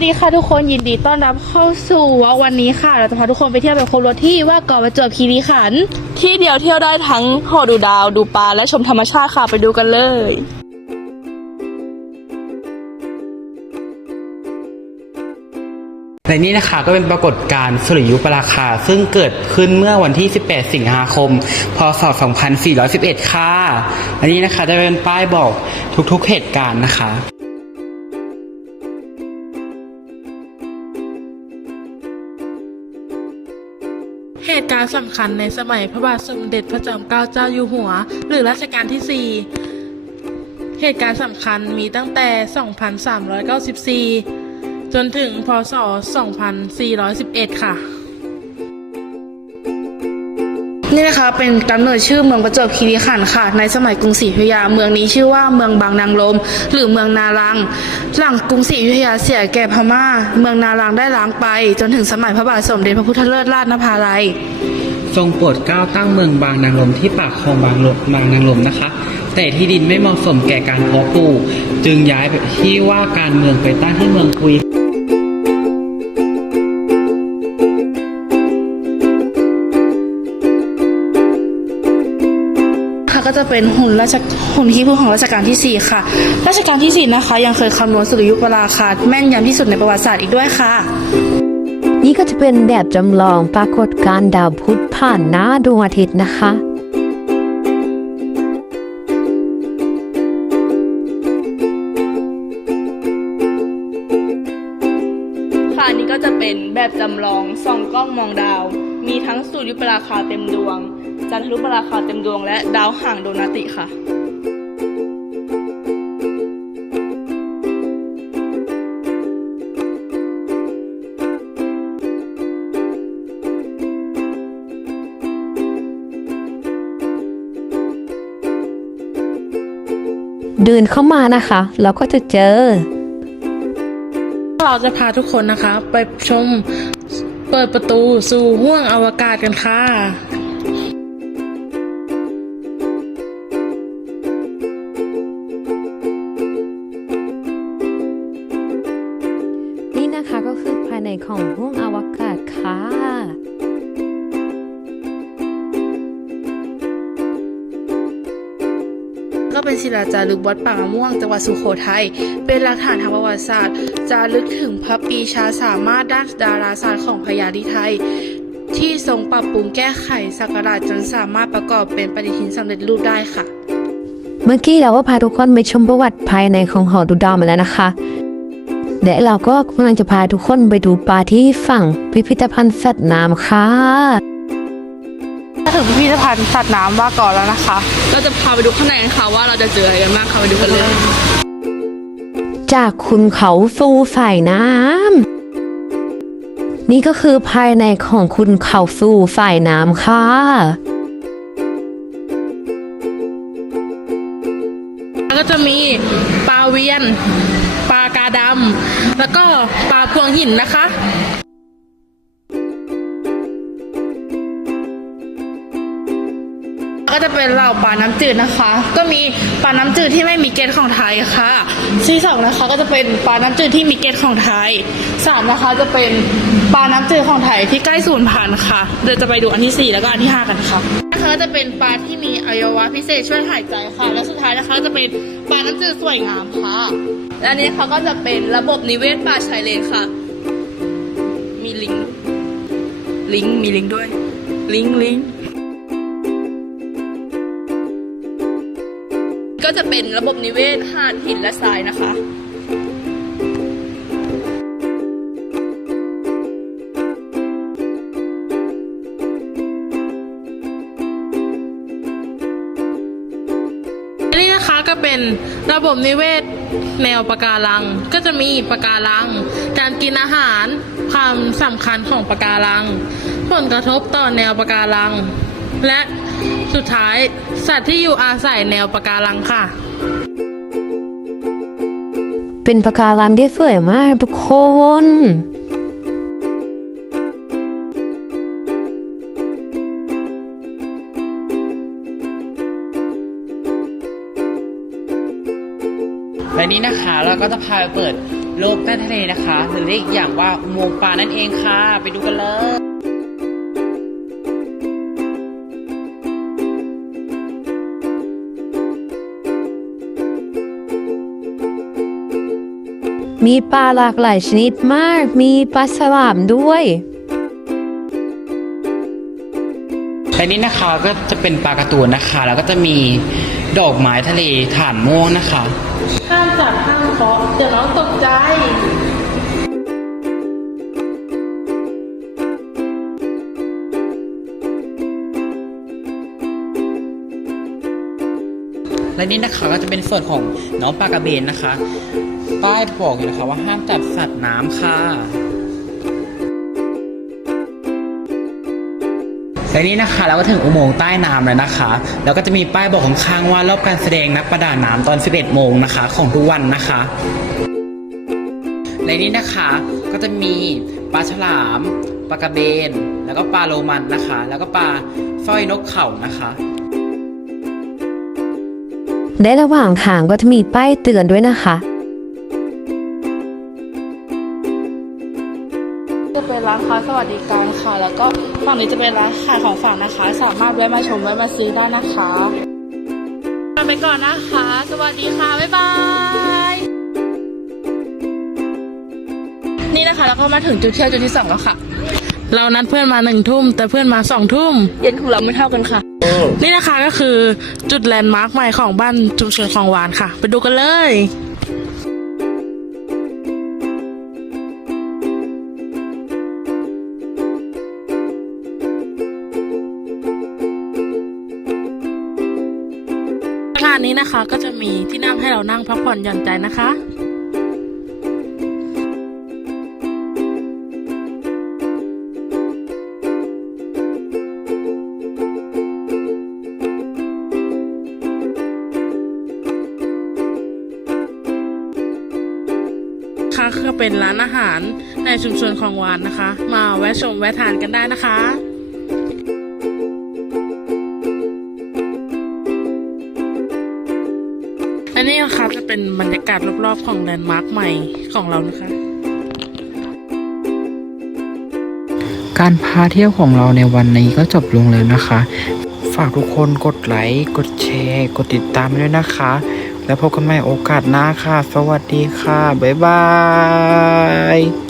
วัสดีค่ะทุกคนยินดีต้อนรับเข้าสู่ว่าวันนี้ค่ะ เราจะพาทุกคนไปเที่ยวแบบครบรถที่ว่าเกาะประจวบคีรีขันธ์ที่เดียวเที่ยวได้ทั้งหอดูดาวดูปลาและชมธรรมชาติค่ะไปดูกันเลยและนี่นะคะก็เป็นปรากฏการณ์สุริยุปราคา ซึ่งเกิดขึ้นเมื่อวันที่ 18 สิงหาคม พศ 2411 ค่ะ อันนี้นะคะจะเป็นป้ายบอกทุกๆเหตุการณ์นะคะ เหตุการณ์สำคัญในสมัยพระบาทสมเด็จพระจอมเกล้าเจ้าอยู่หัว หรือรัชกาลที่ 4 เหตุการณ์สำคัญมีตั้งแต่ 2394 จนถึงพศ 2411 ค่ะ นี่นะคะเป็นกำเนิดชื่อเมืองประจวบคีรีขันธ์ค่ะ ในสมัยกรุงศรีอยุธยา เมืองนี้ชื่อว่าเมืองบางนางลม หรือเมืองนารัง หลังกรุงศรีอยุธยาเสียแก่พม่า เมืองนารังได้ล้างไป จนถึงสมัยพระบาทสมเด็จพระพุทธเลิศราชนภาลัยทรงโปรดเกล้าตั้งเมืองบางนางลมที่ปากคลองบางลมบางนางลมนะคะ แต่ที่ดินไม่เหมาะสมแก่การเพาะปลูก จึงย้ายที่ว่าการเมืองไปตั้งที่เมืองคุย ก็จะเป็นหุ่นราชหุ่นขี้ผึ้งของรัชกาลที่ 4 ค่ะ รัชกาลที่ 4 นะคะ ยังเคยคำนวณสุริยุปราคาแม่นยำที่สุดในประวัติศาสตร์อีกด้วยค่ะ นี่ก็จะเป็นแบบจำลองปรากฏการณ์ดาวพุธผ่านหน้าดวงอาทิตย์นะคะค่ะอันนี้ก็จะเป็นแบบจำลองส่องกล้องมองดาว มีทั้งสุริยุปราคาเต็มดวง จันทรุปราคาเต็มดวงและดาวห่างโดนาติค่ะเดินเข้ามานะคะ เราก็จะเจอ เราจะพาทุกคนนะคะ ไปชมเปิดประตูสู่ห้วงอวกาศกันค่ะ ของห้วงอวกาศค่ะ ก็เป็นศิลาจารึกวัดป่ามะม่วงจังหวัดสุโขทัย เป็นหลักฐานทางประวัติศาสตร์ จารึกถึงพระปรีชาสามารถด้านดาราศาสตร์ของพญาธิไทย ที่ทรงปรับปรุงแก้ไขสักการะจนสามารถประกอบเป็นปฏิทินสำเร็จรูปได้ค่ะ เมื่อกี้เราก็พาทุกคนไปชมประวัติภายในของหอดูดาวมาแล้วนะคะ และเราก็กำลังจะพาทุกคนไปดูปลาที่ฝั่งพิพิธภัณฑ์สัตว์น้ำค่ะมาถึงพิพิธภัณฑ์สัตว์น้ำว่าก่อนแล้วนะคะ เราจะพาไปดูข้างในกันค่ะว่าเราจะเจออะไรกันบ้างค่ะไปดูกันเลย จากคุณเขาสู่ฝ่ายน้ำนี่ก็คือภายในของคุณเขาสู่ฝ่ายน้ำค่ะก็จะมีปลาเวียนปลากา ดำแล้วก็ปลาพวงหินนะคะก็จะเป็นเหล่าปลาน้ำจืดนะคะ ก็มีปลาน้ำจืดที่ไม่มีเกณฑ์ของไทยค่ะที่สองนะคะก็จะเป็นปลาน้ำจืดที่มีเกณฑ์ของไทยสามนะคะจะเป็นปลาน้ำจืดของไทยที่ใกล้สูญพันธุ์ค่ะเดี๋ยวจะไปดูอันที่สี่แล้วก็อันที่ห้ากันค่ะนะคะจะเป็นปลาที่มีอวัยวะพิเศษช่วยหายใจค่ะ และสุดท้ายนะคะจะเป็นปลาน้ำจืดสวยงามค่ะ และนี้เขาก็จะเป็นระบบนิเวศป่าชายเลนค่ะ มีลิงก์ลิงก์มีลิงก์ด้วย ลิงก์ลิงก์ก็จะเป็นระบบนิเวศหาดหินและทรายนะคะนนี้นะคะก็เป็นระบบนิเวศ แนวปะการัง ก็จะมีปะการัง การกินอาหาร ความสำคัญของปะการัง ผลกระทบต่อแนวปะการัง และสุดท้ายสัตว์ที่อยู่อาศัยแนวปะการังค่ะ เป็นปะการังที่สวยมากทุกคน นี่นะคะ เราก็จะพาไปเปิดโลกใต้ทะเลนะคะหรือเรียกอีกอย่างว่าอุโมงค์ปลานั่นเองค่ะ ไปดูกันเลยมีปลาหลากหลายชนิดมาก มีปลาฉลามด้วยและนี่นะคะก็จะเป็นปลาการ์ตูนนะคะ แล้วก็จะมี ดอกไม้ทะเลฐานม่วงนะคะห้ามจับห้ามเคาะเดี๋ยวน้องตกใจ และนี่นะคะก็จะเป็นส่วนของน้องปลากระเบนนะคะ ป้ายบอกอยู่นะคะว่าห้ามจับสัตว์น้ำค่ะ และนี่นะคะเราก็ถึงอุโมงค์ใต้น้ำแล้วนะคะ แล้วก็จะมีป้ายบอกข้างๆว่ารอบการแสดงนักประดาน้ำตอน 11 โมงนะคะ ของทุกวันนะคะ และนี่นะคะก็จะมีปลาฉลามปลากระเบน แล้วก็ปลาโลมันนะคะ แล้วก็ปลาสร้อยนกเขานะคะและระหว่างทางก็จะมีป้ายเตือนด้วยนะคะ เป็นร้านค้าสวัสดิการค่ะ แล้วก็ฝั่งนี้จะเป็นร้านขายของฝากนะคะ สามารถแวะมาชมแวะมาซื้อได้นะคะไปก่อนนะคะ สวัสดีค่ะ บ๊ายบายนี่นะคะแล้วก็มาถึงจุดเที่ยวจุดที่สองแล้วค่ะ เรานัดเพื่อนมาหนึ่งทุ่ม แต่เพื่อนมาสองทุ่ม เย็นของเราไม่เท่ากันค่ะ นี่นะคะก็คือจุดแลนด์มาร์คใหม่ของบ้านชุมชนคลองวานค่ะ ไปดูกันเลยานนี้นะคะก็จะมีที่นั่งให้เรานั่งพักผ่อนหย่อนใจนะคะค่ะคือเป็นร้านอาหารในชุมชนคลองวานนะคะ มาแวะชมแวะทานกันได้นะคะ อันนี้นะคะจะเป็นบรรยากาศรอบๆของแลนด์มาร์คใหม่ของเรานะคะ การพาเที่ยวของเราในวันนี้ก็จบลงแล้วนะคะ ฝากทุกคนกดไลค์กดแชร์ กดติดตามด้วยนะคะ แล้วพบกันใหม่โอกาสหน้าค่ะ สวัสดีค่ะ บ๊ายบาย